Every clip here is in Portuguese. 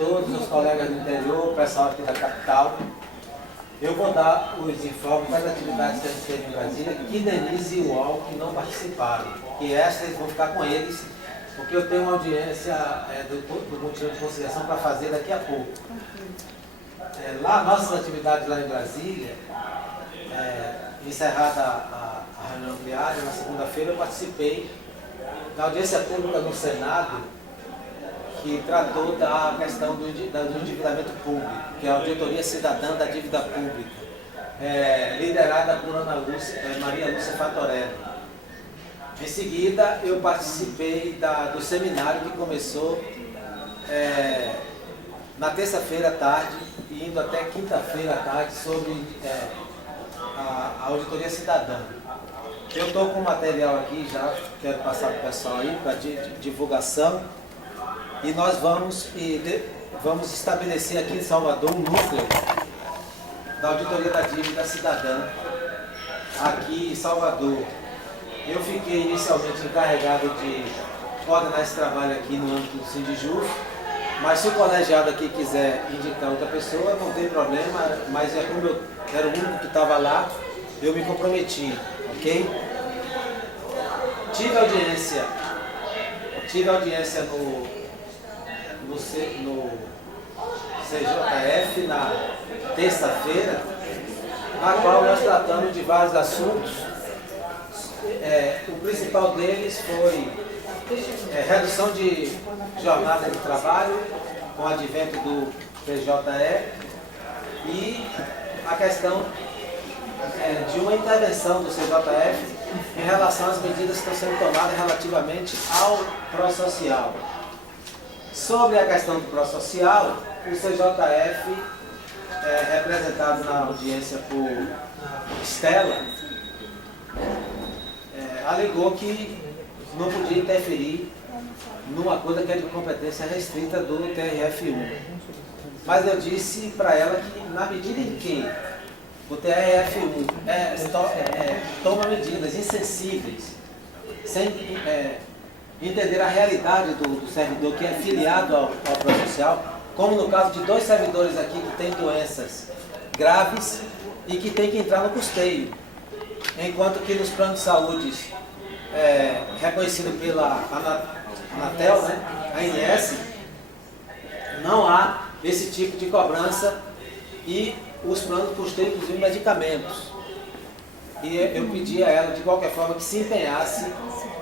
todos os colegas do interior, o pessoal aqui da capital. Eu vou dar os informes das atividades que a gente teve em Brasília, que Denise e o UOL que não participaram. E essas eles vão ficar com eles, porque eu tenho uma audiência do Mutirão de Conciliação para fazer daqui a pouco. Lá, nossas atividades lá em Brasília, encerrada a reunião ampliada, na segunda-feira eu participei da audiência pública no Senado, que tratou da questão do endividamento público, que é a Auditoria Cidadã da Dívida Pública, liderada por Maria Lúcia Fatorelli. Em seguida, eu participei do seminário que começou na terça-feira à tarde e indo até quinta-feira à tarde sobre a Auditoria Cidadã. Eu estou com o material aqui já, quero passar para o pessoal aí, para divulgação. E nós vamos estabelecer aqui em Salvador um núcleo da Auditoria da Dívida Cidadã, aqui em Salvador. Eu fiquei inicialmente encarregado de coordenar esse trabalho aqui no âmbito do Sindijuf, mas se o colegiado aqui quiser indicar outra pessoa, não tem problema, mas como eu era o único que estava lá, eu me comprometi, ok? Tive audiência no CJF na terça-feira, na qual nós tratamos de vários assuntos. O principal deles foi redução de jornada de trabalho com o advento do PJE e a questão de uma intervenção do CJF em relação às medidas que estão sendo tomadas relativamente ao pró-social. Sobre a questão do pró-social, o CJF, representado na audiência por Estela, alegou que não podia interferir numa coisa que é de competência restrita do TRF1. Mas eu disse para ela que, na medida em que o TRF1 toma medidas insensíveis, sem entender a realidade do servidor que é filiado ao pró-social, como no caso de 2 servidores aqui que têm doenças graves e que têm que entrar no custeio, enquanto que nos planos de saúde reconhecido pela Anatel, a ANS, não há esse tipo de cobrança e os planos custeiam inclusive medicamentos. E eu pedi a ela, de qualquer forma, que se empenhasse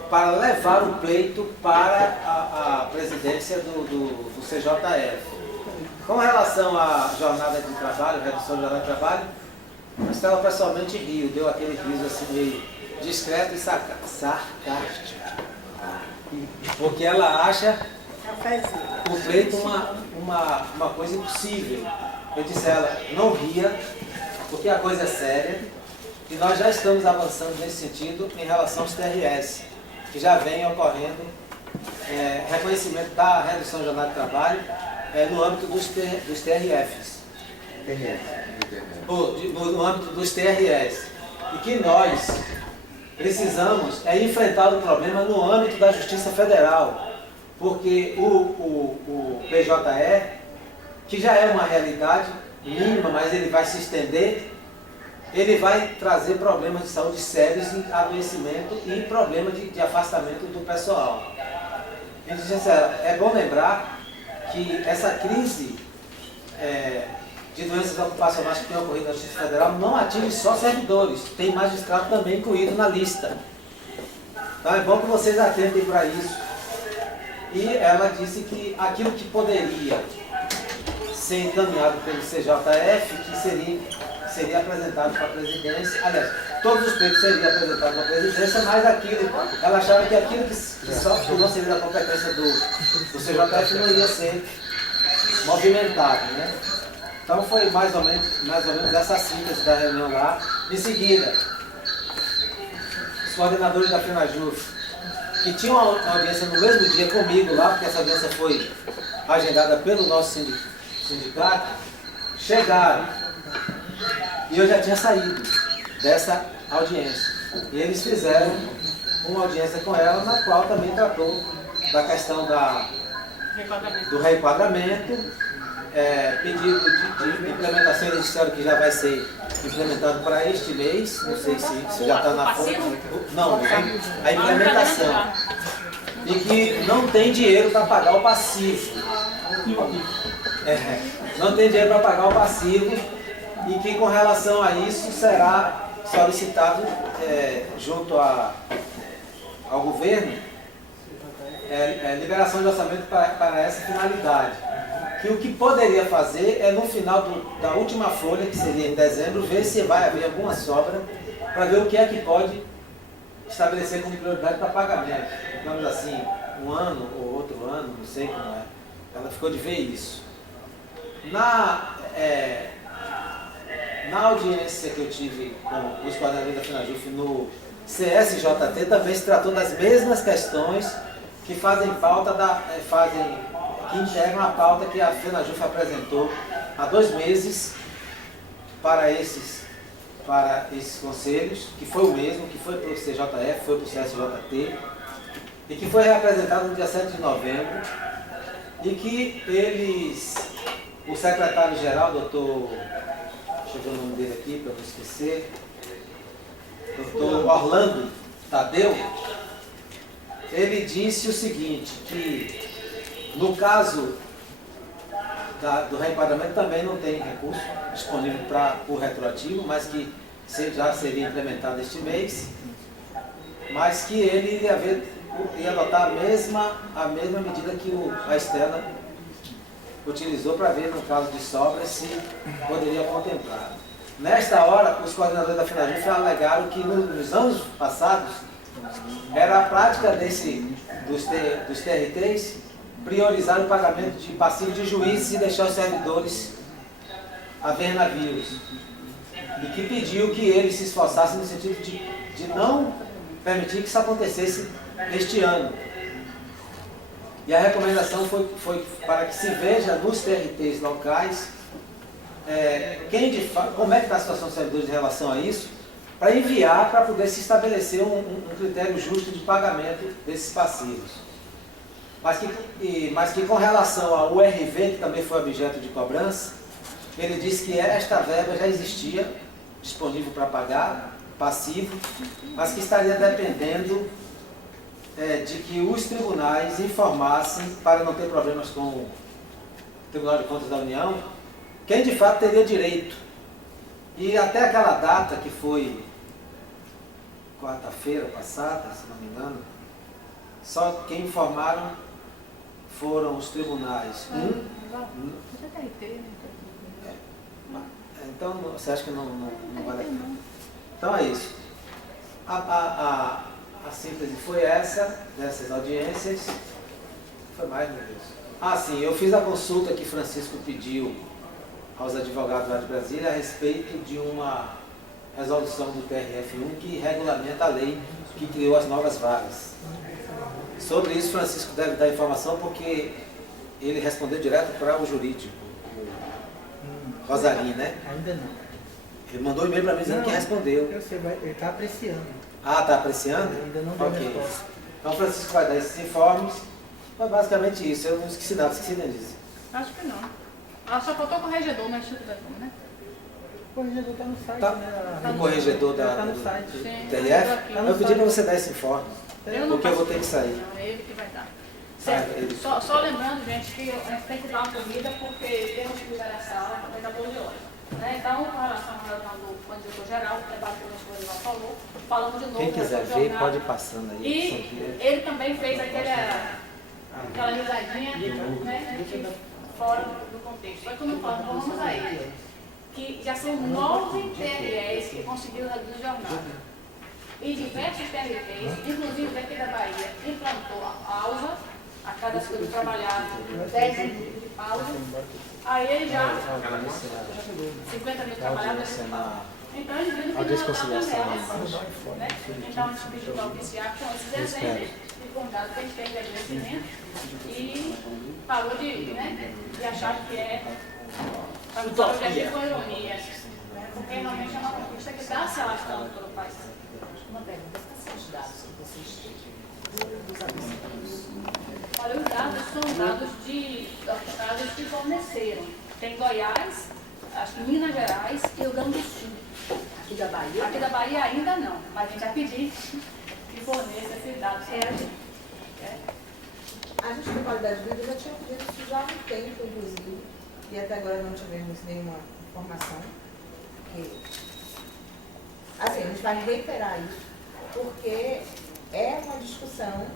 para levar o pleito para a presidência do CJF. Com relação à jornada de trabalho, redução da jornada de trabalho, a Estela pessoalmente riu, deu aquele riso assim meio discreto e sarcástico. Porque ela acha o pleito uma coisa impossível. Eu disse a ela, não ria, porque a coisa é séria, e nós já estamos avançando nesse sentido em relação aos TRS, que já vem ocorrendo reconhecimento da redução da jornada de trabalho no âmbito dos TRFs. No âmbito dos TRS. E que nós precisamos enfrentar o problema no âmbito da Justiça Federal, porque o PJE, que já é uma realidade mínima, mas ele vai se estender, ele vai trazer problemas de saúde sérios em adoecimento e problemas de afastamento do pessoal. E, é bom lembrar que essa crise de doenças ocupacionais que tem ocorrido na Justiça Federal não atinge só servidores, tem magistrado também incluído na lista. Então é bom que vocês atentem para isso. E ela disse que aquilo que poderia ser encaminhado pelo CJF, que seria apresentado para a presidência, aliás, todos os pleitos seriam apresentados para a presidência, mas ela achava que aquilo que só não seria da competência do CJF não ia ser movimentado, né? Então foi mais ou menos essa síntese da reunião lá. Em seguida, os coordenadores da FENAJUF, que tinham uma audiência no mesmo dia comigo lá, porque essa audiência foi agendada pelo nosso sindicato, chegaram. E eu já tinha saído dessa audiência. E eles fizeram uma audiência com ela, na qual também tratou da questão do reenquadramento pedido de implementação, eles disseram que já vai ser implementado para este mês, não sei se já está na fonte. Não, a implementação. E que não tem dinheiro para pagar o passivo. Não tem dinheiro para pagar o passivo e que com relação a isso será solicitado junto ao governo liberação de orçamento para essa finalidade. Que o que poderia fazer é no final da última folha, que seria em dezembro, ver se vai haver alguma sobra para ver o que é que pode estabelecer como prioridade para pagamento. Digamos assim, um ano ou outro ano, não sei como é. Ela ficou de ver isso. Na audiência que eu tive com os coordenadores da FENAJUF no CSJT, também se tratou das mesmas questões que fazem pauta que integram a pauta que a FENAJUF apresentou há 2 meses para esses conselhos, que foi o mesmo, que foi para o CJF, foi para o CSJT, e que foi reapresentado no dia 7 de novembro, e que o secretário-geral, doutor, deixa eu ver o nome dele aqui para não esquecer, doutor Orlando Tadeu, ele disse o seguinte, que no caso do reenquadramento também não tem recurso disponível para o retroativo, mas que já seria implementado este mês, mas que ele ia adotar a mesma medida que a Estela utilizou para ver, no caso de sobra, se poderia contemplar. Nesta hora, os coordenadores da FENAJUF alegaram que nos anos passados era a prática dos TRTs priorizar o pagamento de passivo de juízes e deixar os servidores a ver navios. E que pediu que eles se esforçassem no sentido de não permitir que isso acontecesse este ano. E a recomendação foi para que se veja nos TRTs locais como é que está a situação dos servidores em relação a isso, para enviar, para poder se estabelecer um critério justo de pagamento desses passivos. Mas que com relação ao URV, que também foi objeto de cobrança, ele disse que esta verba já existia, disponível para pagar, passivo, mas que estaria dependendo de que os tribunais informassem, para não ter problemas com o Tribunal de Contas da União, quem de fato teria direito. E até aquela data, que foi quarta-feira passada, se não me engano, só quem informaram foram os tribunais. Então, você acha que não vale a pena? Então é isso. A síntese foi essa, dessas audiências. Foi mais, meu Deus. Sim, eu fiz a consulta que Francisco pediu aos advogados lá de Brasília a respeito de uma resolução do TRF1 que regulamenta a lei que criou as novas vagas. Sobre isso, Francisco deve dar informação porque ele respondeu direto para o jurídico, o Rosarim, né? Ainda não. Ele mandou um e-mail para mim dizendo que respondeu. Eu sei, ele está apreciando. Está apreciando? Ainda não deu Ok. resposta. Então, Francisco vai dar esses informes. Foi basicamente isso. Eu não esqueci nada. Esqueci, Denise? Acho que não. Ela só faltou o corregedor, mas tudo bem, né? O corregedor está no site, Tá. né? O corregedor Está do no site. Sim. TRF? Tá no Eu pedi site. para você dar esse informe, porque eu vou ter que sair. Não, é ele que vai dar. Certo. ele. Só lembrando, gente, que a gente tem que dar uma corrida porque temos que liberar a sala até 14 horas. Né? Então, com relação à reunião do diretor geral, o debate que o nosso coordenador falou, falamos de novo. Quem quiser do ver, jornal. pode ir passando aí. E ele também fez aquela risadinha, né, fora do contexto. Só que como falamos a ele, que já são 9 TREs que conseguiram reduzir o jornal. E diversos TREs, inclusive daqui da Bahia, implantou a pausa, a cada coisa trabalhar 10 minutos de pausa. Aí ele já, 50 mil trabalhados, então ele viu que não está né? Então a gente pediu para oficiar com esses exemplos de contato que a gente tem de agradecimento e falou de achar que falou de agir com ironia, né? Porque realmente é uma conquista que está se alastrando pelo país. Uma pergunta, quais são os dados que vocês têm dos habitantes? Olha, os dados são dados dos estados que forneceram. Tem Goiás, acho que Minas Gerais e Rio Grande do Sul. Aqui da Bahia? Aqui da Bahia ainda não, mas a gente vai pedir que forneça esses dados. A gente da qualidade de vida já tinha pedido isso já há um tempo, inclusive, e até agora não tivemos nenhuma informação. Assim, a gente vai reiterar isso, porque é uma discussão,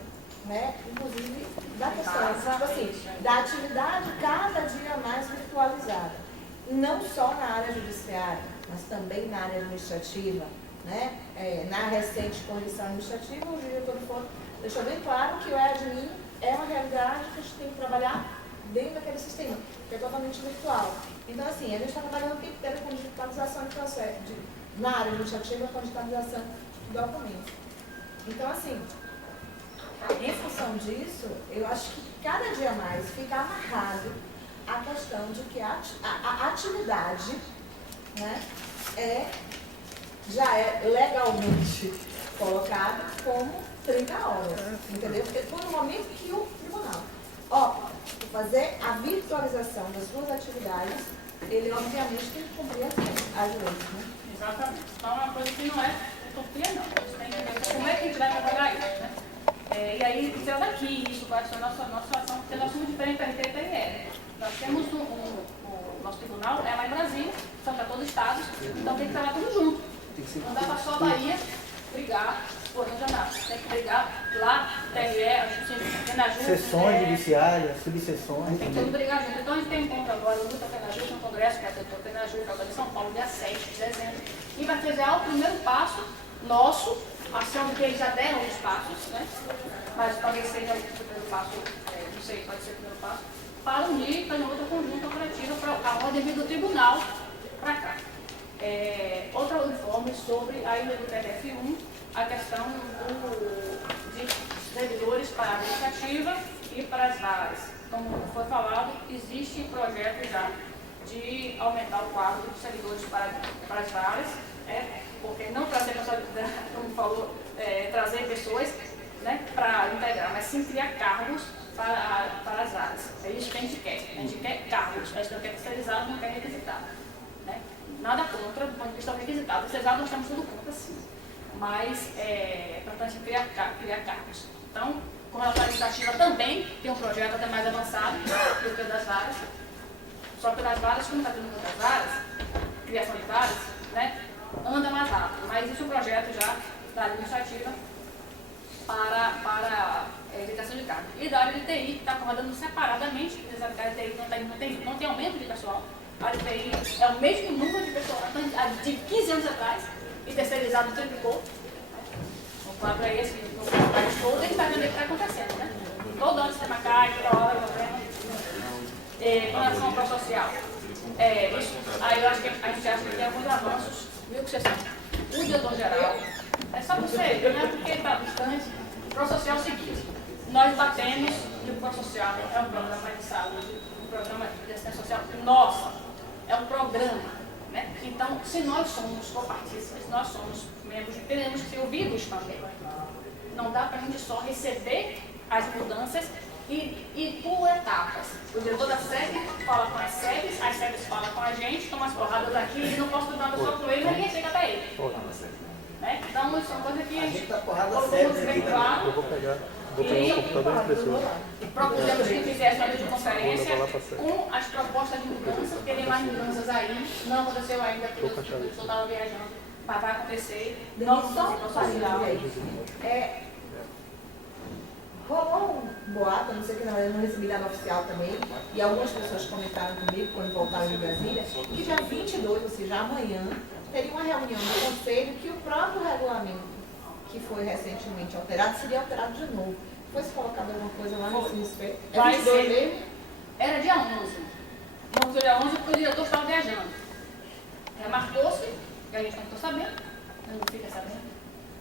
né, inclusive, da questão, tipo assim, da atividade cada dia mais virtualizada. Não só na área judiciária, mas também na área administrativa, né? Na recente correção administrativa, o diretor deixou bem claro que o EADMIN é uma realidade que a gente tem que trabalhar dentro daquele sistema, que é totalmente virtual. Então, assim, a gente está trabalhando o tempo inteiro com digitalização de processo, na área administrativa, com digitalização de documentos. Então, assim, em função disso, eu acho que cada dia mais fica amarrado a questão de que a atividade, né, já é legalmente colocada como 30 horas, entendeu? Porque foi no momento que o tribunal opta por fazer a virtualização das suas atividades, ele obviamente tem que cumprir as leis, né? Exatamente. Então é uma coisa que não é utopia, não. A gente tem que ver como é que a gente vai trabalhar isso, né? E aí precisa daqui isso, vai ser a nossa ação, porque nós somos diferentes da RTPE. Nós temos o nosso tribunal é lá em Brasília, são para todos os estados, então tem que trabalhar tudo junto. Não dá para só a Bahia brigar por não nada. Tem que brigar lá, TRE, Penaju. Sessões judiciárias, subseções. Tem que tudo brigar junto. Então a gente tem um encontro agora, o Luta Penaju, no Congresso, que é o Penaju, que é em São Paulo, dia 7 de dezembro. E vai fazer o primeiro passo nosso, achando que eles já deram os passos, né? Mas talvez seja o primeiro passo, não sei, pode ser o primeiro passo, para unir para uma outra conjunta operativa para a ordem do tribunal para cá. Outro informe sobre a ilha do TRF1, a questão de servidores para a administrativa e para as varas. Como foi falado, existe projeto já de aumentar o quadro de servidores para as varas, porque não trazer pessoas, como falou, trazer pessoas, né, para integrar, mas sim criar cargos para as áreas. É isso que a gente quer. A gente quer cargos, a gente não quer terceirizado, não quer requisitado. Né? Nada contra do ponto de vista requisitado. Terceirizado nós temos tudo contra, sim. Mas é importante criar cargos. Então, com relação à administrativa também tem um projeto até mais avançado do que o das varas. Só que das varas, como está tendo muitas varas, criação de varas, né, anda mais rápido. Mas existe um projeto já da administrativa para educação de cargos. E da área de TI, que está acomodando separadamente, porque a área de TI não tem aumento de pessoal. A área de TI é o mesmo número de pessoal de 15 anos atrás, e terceirizado triplicou. O quadro é esse, no país todo, a gente está vendo o que está acontecendo, né? Todo ano o sistema cai, toda hora o governo. Com relação ao pró-social, isso, aí eu acho que a gente acha que tem alguns avanços, viu que vocês são? O diretor-geral, é só para você, não é porque está distante. O pró-social é o seguinte, nós batemos que o pró-social é um programa de saúde, um programa de assistência social, nossa, é um programa. Né? Então, se nós somos copartícipas, nós somos membros, teremos que ser ouvidos também. Não dá para a gente só receber as mudanças e por etapas. O diretor da SEB fala com as SEBs falam com a gente, toma as porradas daqui e não posso dar nada só com ele, mas ninguém chega até ele. Né? Então, isso é uma coisa que a gente colocou bem claro. Eu vou pegar o computador e impressora. Propusemos que fizesse uma videoconferência com as propostas de mudança, porque tem mais mudanças aí, não aconteceu ainda, porque o pessoal estava viajando, mas vai acontecer. Não só no social. Rolou um boato, não sei que na verdade não recebi nada oficial também, e algumas pessoas comentaram comigo quando voltaram de Brasília, que dia 22, ou seja, amanhã, teria uma reunião do Conselho que o próprio regulamento, que foi recentemente alterado, seria alterado de novo. Foi se colocado alguma coisa lá nesse respeito? É 22 mesmo? Era dia 11. Não foi dia 11 porque o diretor estava viajando. Remarcou-se, e a gente não ficou sabendo, eu não fica sabendo.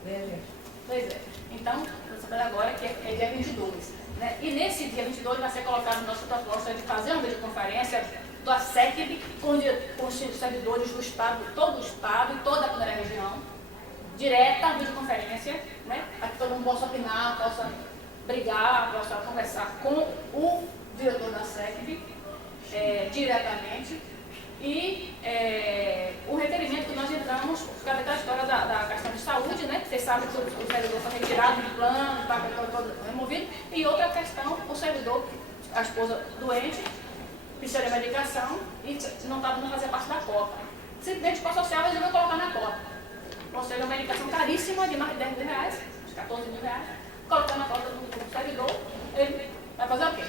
Gente. Pois é. Então, estou sabendo agora que é dia 22. Né? E nesse dia 22 vai ser colocado nossa proposta de fazer uma videoconferência da SECB com os servidores do Estado, todo o Estado e toda a primeira região, direta, videoconferência, né? Para que todo mundo possa opinar, possa brigar, possa conversar com o diretor da SECV diretamente. E o requerimento que nós entramos, por causa da história da questão de saúde, né? Vocês sabem que o servidor foi retirado do plano, está todo removido. E outra questão, o servidor, a esposa doente, precisa de medicação e não fazia parte da cota. Simplesmente o social resolveu colocar na cota. Ou seja, uma medicação caríssima de mais de 10 mil reais, de 14 mil reais, colocar na cota do servidor, ele vai fazer o quê?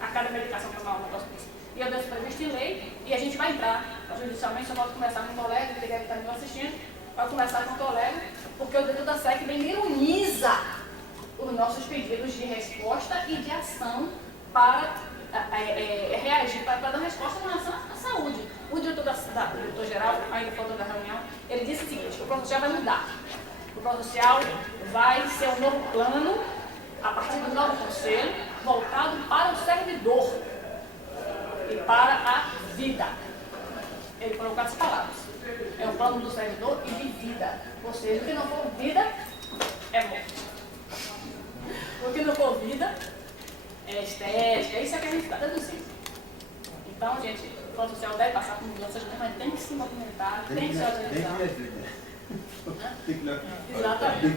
A cada medicação tomar um negócio desse. E eu dei previsto em lei e a gente vai entrar judicialmente. Eu posso conversar com um colega que deve estar me assistindo, vai conversar com o colega, porque o diretor da SEC bem ironiza os nossos pedidos de resposta e de ação para reagir, para dar resposta em relação à saúde. O diretor-geral, ainda falando da reunião, ele disse o seguinte: o plano social vai mudar. O plano social vai ser um novo plano, a partir do novo conselho, voltado para o servidor e para a vida. Ele colocou as palavras. É um plano do servidor e de vida. Ou seja, o que não for vida é morte. O que não for vida é estética. Isso é que a gente está deduzindo. Então, gente, o plano social deve passar por mudanças, mas tem que se movimentar, tem que se organizar. Exatamente.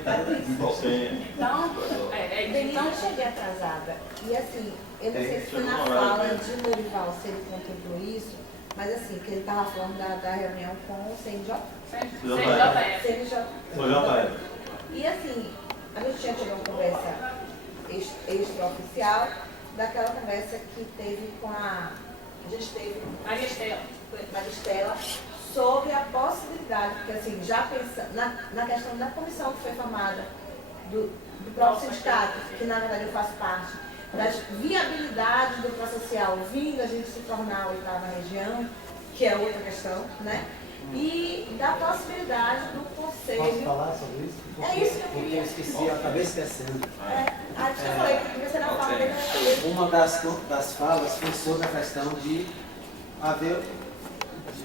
Então, eu cheguei atrasada. E assim, eu não sei se foi na fala de Lorival, se ele contemplou isso, mas assim, que ele estava falando da reunião com o CNJ. CNJ. E assim, a gente tinha tido uma conversa extraoficial, daquela conversa que teve com a gente teve Maristela, sobre a possibilidade, porque assim, já pensando na questão da comissão que foi formada, do próprio sindicato, que na verdade eu faço parte, das viabilidades do processual vindo a gente se tornar a oitava região, que é outra questão, né? E da possibilidade do conselho. Posso falar sobre isso? É isso que eu Porque queria. eu esqueci, eu acabei esquecendo. Aí eu falei que você não fala dele. Uma das falas foi sobre a questão de haver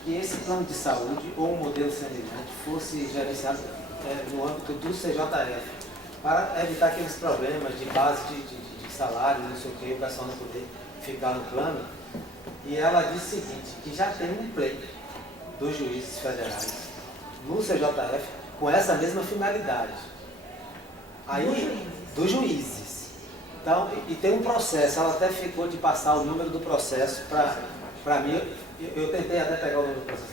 que esse plano de saúde ou um modelo semelhante fosse gerenciado no âmbito do CJF, para evitar aqueles problemas de base de salário, não sei o que, o pessoal não poder ficar no plano. E ela disse o seguinte, que já tem um pleito dos juízes federais no CJF com essa mesma finalidade. Aí, dos juízes. Então, e tem um processo, ela até ficou de passar o número do processo para mim. Eu tentei até pegar o número do processo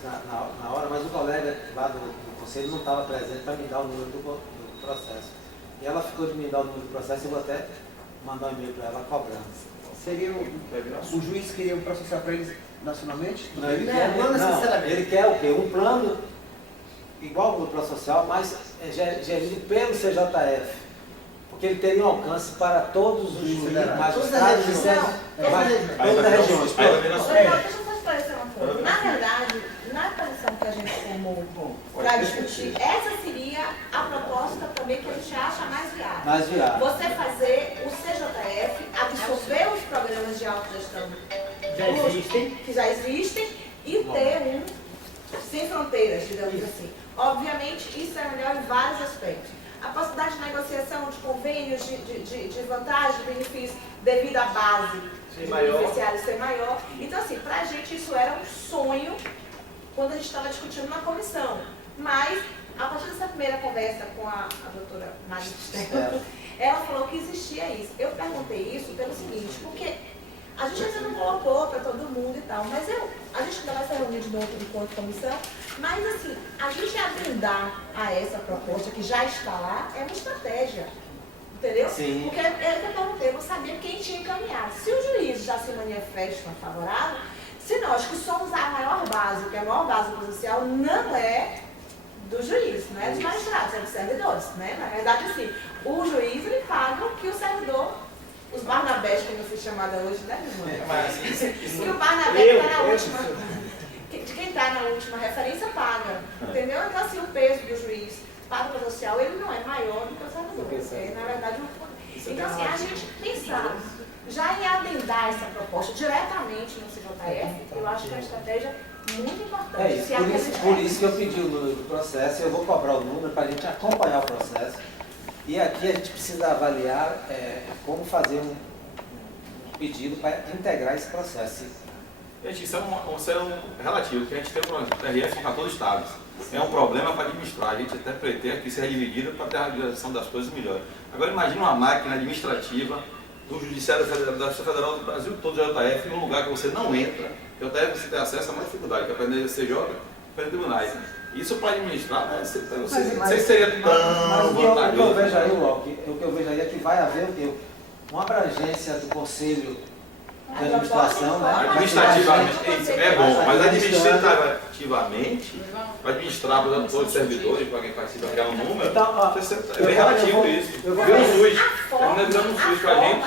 na hora, mas o colega lá do conselho não estava presente para me dar o número do processo. E ela ficou de me dar o número do processo e eu vou até mandar um e-mail para ela cobrando. Seria o juiz queria processar para eles nacionalmente? Não, ele quer o quê? Um plano igual ao plano social, mas gerido pelo CJF. Porque ele teria um alcance para todos os juízes, magistrados e todas as regiões. Deixa eu só esclarecer uma coisa. Na verdade, na posição que a gente formou para discutir, essa seria a proposta também que a gente acha mais viável. Você fazer o CJF absorver os programas de autogestão que já existem e ter sem fronteiras, digamos assim. Obviamente, isso é melhor em vários aspectos. A possibilidade de negociação de convênios, de vantagem, de benefício devido à base de beneficiários ser maior. Então, assim, para a gente isso era um sonho quando a gente estava discutindo na comissão. Mas, a partir dessa primeira conversa com a doutora Maristela, ela falou que existia isso. Eu perguntei isso pelo seguinte, porque a gente ainda não colocou para todo mundo e tal, mas a gente ainda vai se reunir de novo enquanto comissão, mas assim, a gente abrandar a essa proposta que já está lá é uma estratégia, entendeu? Sim. Porque eu não sabia quem tinha encaminhado. Se o juiz já se manifesta favorável, se nós que somos a maior base, que é a maior base processual, não é do juiz, não é dos magistrados, é dos servidores, né? Na verdade, assim, o juiz ele paga o que o servidor. Os Barnabés, como eu fui chamada hoje, né, irmã? E o Barnabé está na última. De quem está na última referência paga. Entendeu? Então, assim, o peso do juiz para o social, ele não é maior do que o servidor. Porque, na verdade, então, assim, a gente pensar já em adendar essa proposta diretamente no CJF, eu acho que é uma estratégia muito importante. É isso, por isso que eu pedi o número do processo, eu vou cobrar o número para a gente acompanhar o processo. E aqui a gente precisa avaliar como fazer um pedido para integrar esse processo. Gente, isso é um relativo, que a gente tem um TRF para todos os estados. É um problema para administrar, a gente até pretende que seja dividido para ter a realização das coisas melhor. Agora imagine uma máquina administrativa do Judiciário Federal, da Justiça Federal do Brasil todo, JF, num lugar que você não entra. JF você tem acesso a mais dificuldade, que é aprender CJ, aprender tribunais. Isso para administrar, não sei se seria tão vantajoso. O que eu vejo aí, o que eu vejo aí é que vai haver uma abrangência do Conselho de Administração, né? Administrativamente é bom, mas administrativamente, para administrar para todos os servidores, para quem participa, criar um número, então, é bem relativo isso. Eu vou o SUS, terminando o SUS para a gente,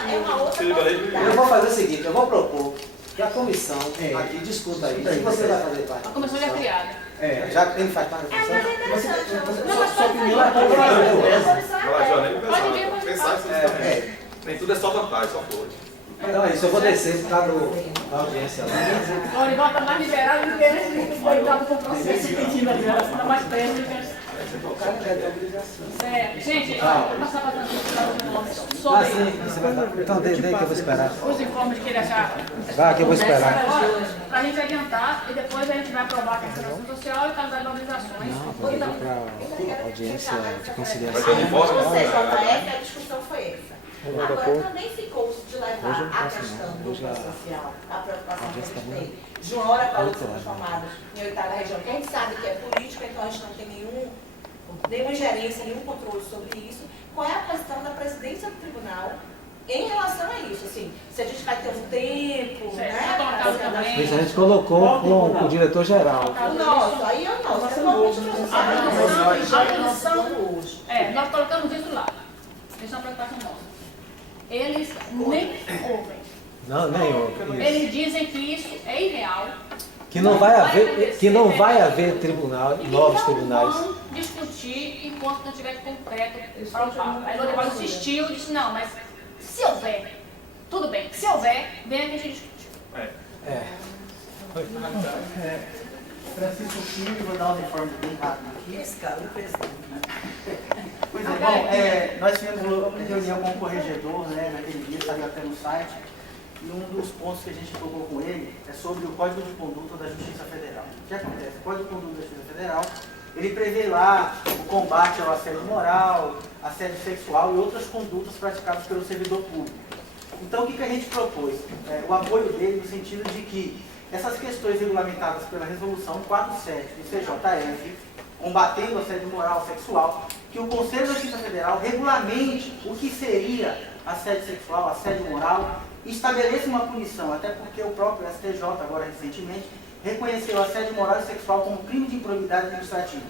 eu vou fazer o seguinte, eu vou propor que a comissão aqui discuta aí, se você vai fazer parte. A comissão já é criada. Já ele faz parte da comissão. Sua opinião é Relativamente pensar isso também. Nem tudo é só vantagem, só flores. Então é isso, eu vou descer por causa da audiência lá. O Orival está mais liberado do que ele foi dado com o processo pedindo a liberação da mais técnicas. Gente, vou passar para a sobre Então, daí que eu vou esperar. os informes que ele achar. Vai, que eu vou esperar. Para a gente adiantar e depois a gente vai aprovar a questão da ação social e caso das mobilizações. Para audiência de Vai conciliação. ter informe? No CJF a discussão foi essa. Agora também ficou de levar a questão do plano social, a preocupação que a gente tem, de uma hora para outra transformadas em 8ª região, que a gente sabe que é política, então a gente não tem nenhuma ingerência, nenhum controle sobre isso. Qual é a posição da presidência do tribunal em relação a isso? Assim, se a gente vai ter um tempo, A gente colocou com o diretor-geral. o nosso, aí é o nosso. A comissão hoje. Nós colocamos isso lá. Isso é uma preocupação nossa. Eles nem ouvem. Não, nem eu. Eles dizem que isso é irreal. Que não vai haver tribunal, novos tribunais. Não vão discutir enquanto não tiver concreto para o papo. Aí o Orival insistiu e disse, não, mas se houver, tudo bem, se houver, vem aqui a gente discutir. Francisco Filho, vou dar um informe bem rápido aqui. Pois é, bom, nós tivemos uma reunião com o corregedor, né, naquele dia, saiu até no site, e um dos pontos que a gente tocou com ele é sobre o Código de Conduta da Justiça Federal. O que acontece? O Código de Conduta da Justiça Federal, ele prevê lá o combate ao assédio moral, assédio sexual e outras condutas praticadas pelo servidor público. Então, o que a gente propôs? O apoio dele no sentido de que essas questões regulamentadas pela Resolução 47 do CJF, combatendo o assédio moral e sexual, que o Conselho da Justiça Federal regulamente o que seria assédio sexual, assédio moral, e estabeleça uma punição, até porque o próprio STJ, agora recentemente, reconheceu o assédio moral e sexual como crime de improbidade administrativa.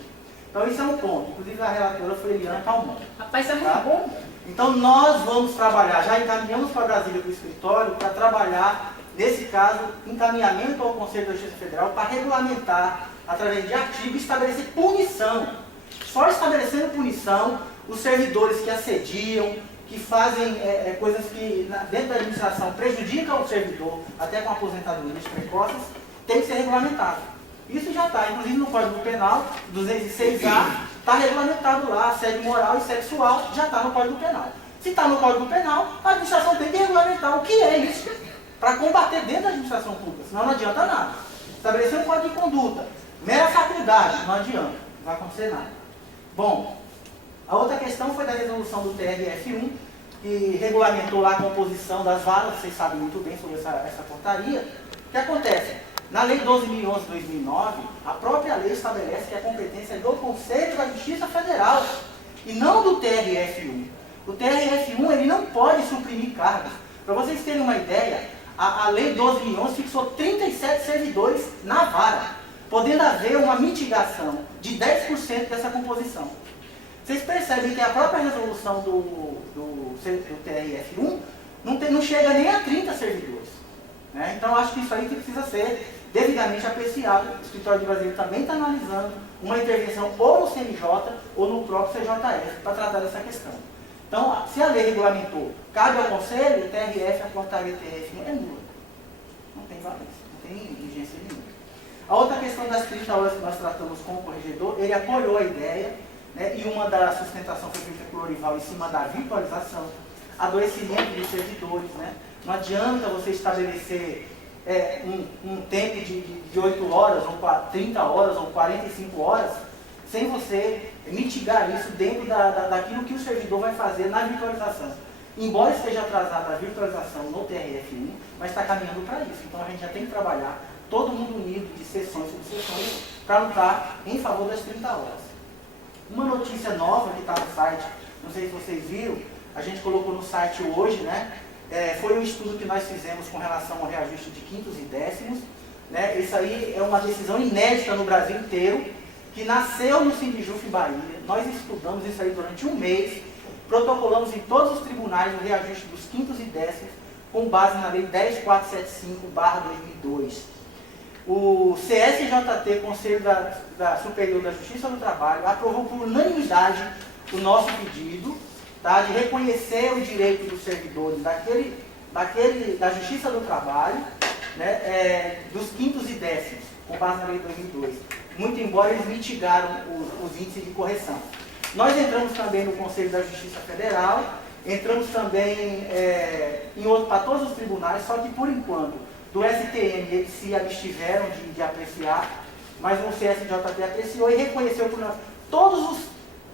Então, isso é um ponto. Inclusive, a relatora foi Eliana Calmon. Rapaz, isso é muito bom. Então, nós vamos trabalhar, já encaminhamos para Brasília, para o escritório, para trabalhar, nesse caso, encaminhamento ao Conselho da Justiça Federal para regulamentar, através de artigo, estabelecer punição. Só estabelecendo punição, os servidores que assediam, que fazem coisas que, dentro da administração, prejudicam o servidor, até com aposentadorias precoces, tem que ser regulamentado. Isso já está, inclusive no Código Penal, 206A, está regulamentado lá, assédio moral e sexual, já está no Código Penal. Se está no Código Penal, a administração tem que regulamentar o que é isso, para combater dentro da administração pública, senão não adianta nada. Estabelecer um código de conduta, mera faculdade, não adianta, não vai acontecer nada. Bom, a outra questão foi da resolução do TRF1, que regulamentou lá a composição das varas, vocês sabem muito bem sobre essa portaria. O que acontece? Na Lei 12.011 de 2009, a própria lei estabelece que a competência é do Conselho da Justiça Federal e não do TRF1. O TRF1 ele não pode suprimir cargos. Para vocês terem uma ideia, a Lei 12.011 fixou 37 servidores na vara, podendo haver uma mitigação de 10% dessa composição. Vocês percebem que a própria resolução do TRF1 não chega nem a 30 servidores. Né? Então, acho que isso aí precisa ser devidamente apreciado. O Escritório de Brasília também está analisando uma intervenção ou no CNJ ou no próprio CJF para tratar dessa questão. Então, se a lei regulamentou, cabe ao Conselho, o TRF, a portaria TRF é nula. Não tem valência, não tem vigência nenhuma. A outra questão das 30 horas que nós tratamos com o corregedor, ele apoiou a ideia, né, e uma da sustentação foi feita por Lorival em cima da virtualização, adoecimento dos servidores. Né? Não adianta você estabelecer um tempo de 8 horas, ou 30 horas, ou 45 horas, sem você mitigar isso dentro daquilo que o servidor vai fazer na virtualização. Embora esteja atrasada a virtualização no TRF1, mas está caminhando para isso. Então a gente já tem que trabalhar, todo mundo unido, de sessões e subsessões, para lutar em favor das 30 horas. Uma notícia nova que está no site, não sei se vocês viram, a gente colocou no site hoje, né? Foi um estudo que nós fizemos com relação ao reajuste de quintos e décimos. Né? Isso aí é uma decisão inédita no Brasil inteiro, que nasceu no Sindijuf em Bahia. Nós estudamos isso aí durante um mês, protocolamos em todos os tribunais o reajuste dos quintos e décimos, com base na Lei 10.475/2002. O CSJT, Conselho Superior da Justiça do Trabalho, aprovou por unanimidade o nosso pedido, tá, de reconhecer o direito dos servidores da Justiça do Trabalho, né, dos quintos e décimos, com base na Lei 2002. Muito embora eles mitigaram os índices de correção. Nós entramos também no Conselho da Justiça Federal, entramos também para todos os tribunais, só que por enquanto, do STM eles se abstiveram de apreciar, mas o CSJT apreciou e reconheceu por nós. Todos os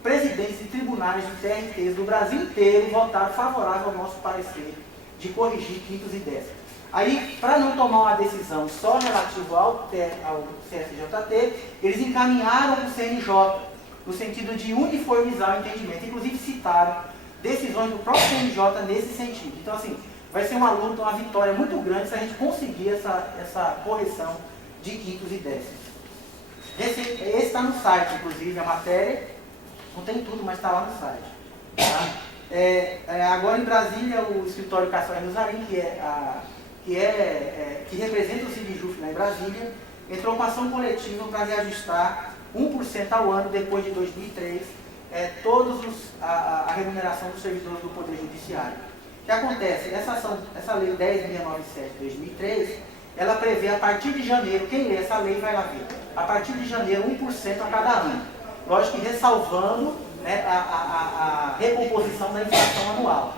presidentes de tribunais de TRTs do Brasil inteiro votaram favorável ao nosso parecer de corrigir quintos e décimos. Aí, para não tomar uma decisão só relativa ao CSJT, eles encaminharam o CNJ, no sentido de uniformizar o entendimento. Inclusive citaram decisões do próprio CNJ nesse sentido. Então, assim, vai ser uma luta, uma vitória muito grande se a gente conseguir essa correção de quintos e décimos. Esse está no site, inclusive, a matéria. Não tem tudo, mas está lá no site. Tá? Agora, em Brasília, o escritório Cassio Rosarim, que representa o Sindijuf lá em Brasília, entrou com ação coletiva para reajustar 1% ao ano, depois de 2003, a remuneração dos servidores do Poder Judiciário. O que acontece? Essa lei 10.697 de 2003, ela prevê a partir de janeiro, quem lê essa lei vai lá ver, a partir de janeiro 1% a cada ano. Lógico que ressalvando, né, a recomposição da inflação anual.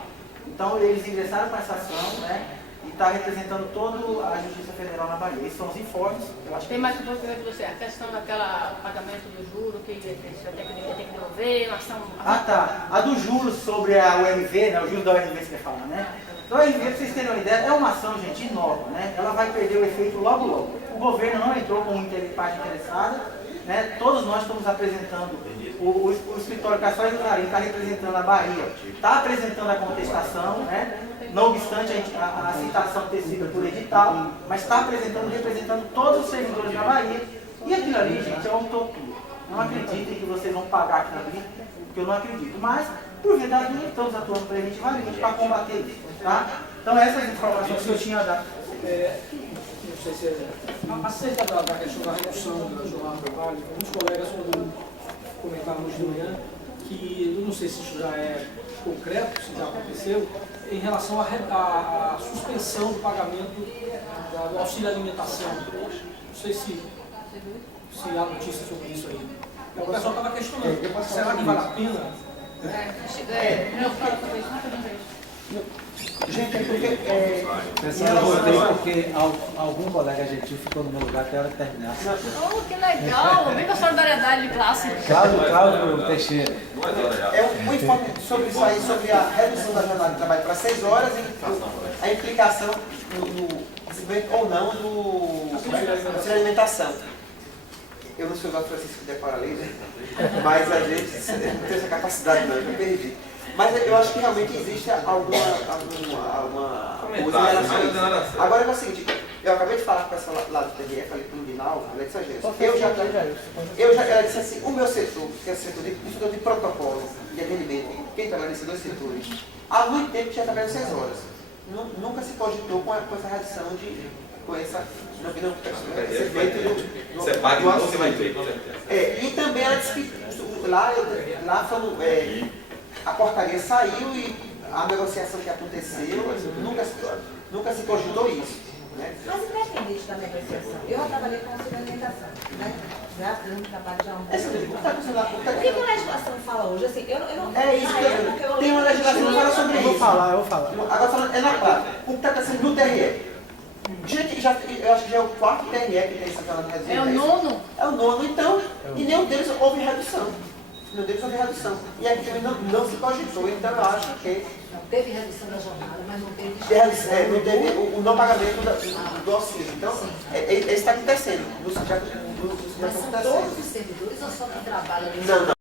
Então eles ingressaram com essa ação, né, e está representando toda a Justiça Federal na Bahia. Esses são os informes. Eu acho tem mais um pouco de você, a questão daquela pagamento do juro que você tem que devolver, ação. Tá. A dos juros sobre a UMV, né, o juros da UMV você quer falar, né? Então a UMV, para vocês terem uma ideia, é uma ação, gente, inova, né? Ela vai perder o efeito logo logo. O governo não entrou como parte interessada. Né? Todos nós estamos apresentando, o escritório Cassio Rosarim está representando a Bahia, está apresentando a contestação, né? Não obstante a citação ter sido por edital, mas está representando todos os servidores da Bahia. E aquilo ali, gente, é uma utopia. Não acreditem que vocês vão pagar aquilo ali, porque eu não acredito. Mas, por verdade, estamos atuando preventivamente para combater isso. Tá? Então, essas informações que eu tinha dado. Não sei se acerca da questão da redução da jornada de trabalho, alguns colegas comentaram hoje de manhã que, eu não sei se isso já é concreto, se já aconteceu, em relação à suspensão do pagamento do auxílio alimentação. Não sei se há notícia sobre isso aí. O pessoal estava questionando, será que vale a pena? Gente, é porque... Pessoal, eu voltei porque algum colega gentil ficou no meu lugar até a hora de terminar. Oh, que legal! Vem com a solidariedade de classe. Cláudio Teixeira. Um informe sobre isso aí, sobre a redução da jornada de trabalho para 6 horas e a implicação no desenvolvimento ou não do auxílio de alimentação. Eu não sou o Dr. Francisco que decora a lei, né? Mas a gente não tem essa capacidade não, eu já perdi. Mas eu acho que realmente existe alguma coisa em relação a isso. Agora é o seguinte, eu acabei de falar com essa lá do TRF, falei com o Vinal, Alexa Gênesis. Ela disse assim, o meu setor, que é o setor de protocolo, de atendimento, quem trabalha nesses dois setores, há muito tempo que já trabalha 6 horas. Nunca se cogitou com essa redução Você paga, então você vai ter. E também ela disse que lá falou, a portaria saiu e a negociação que aconteceu, nunca se cogitou isso. Né? Mas independente da negociação, eu já trabalhei com auxílio alimentação, né? Já fiz um trabalho já há um O que a legislação fala hoje? Assim, eu não É isso que eu Tem uma legislação que fala sobre Eu isso. vou falar. Agora falando, é na prática. O que está acontecendo no TRE? Gente, eu acho que já é o 4º TRE que tem essa zona de redução. É o nono? É o 9º, então, e nenhum deles houve redução. Nenhum deles houve redução. E aqui também não se cogitou, então eu acho que Não teve redução da jornada, mas não teve não teve o não pagamento do auxílio. Então, isso está acontecendo. Mas são todos os servidores ou só que trabalham nesse Não.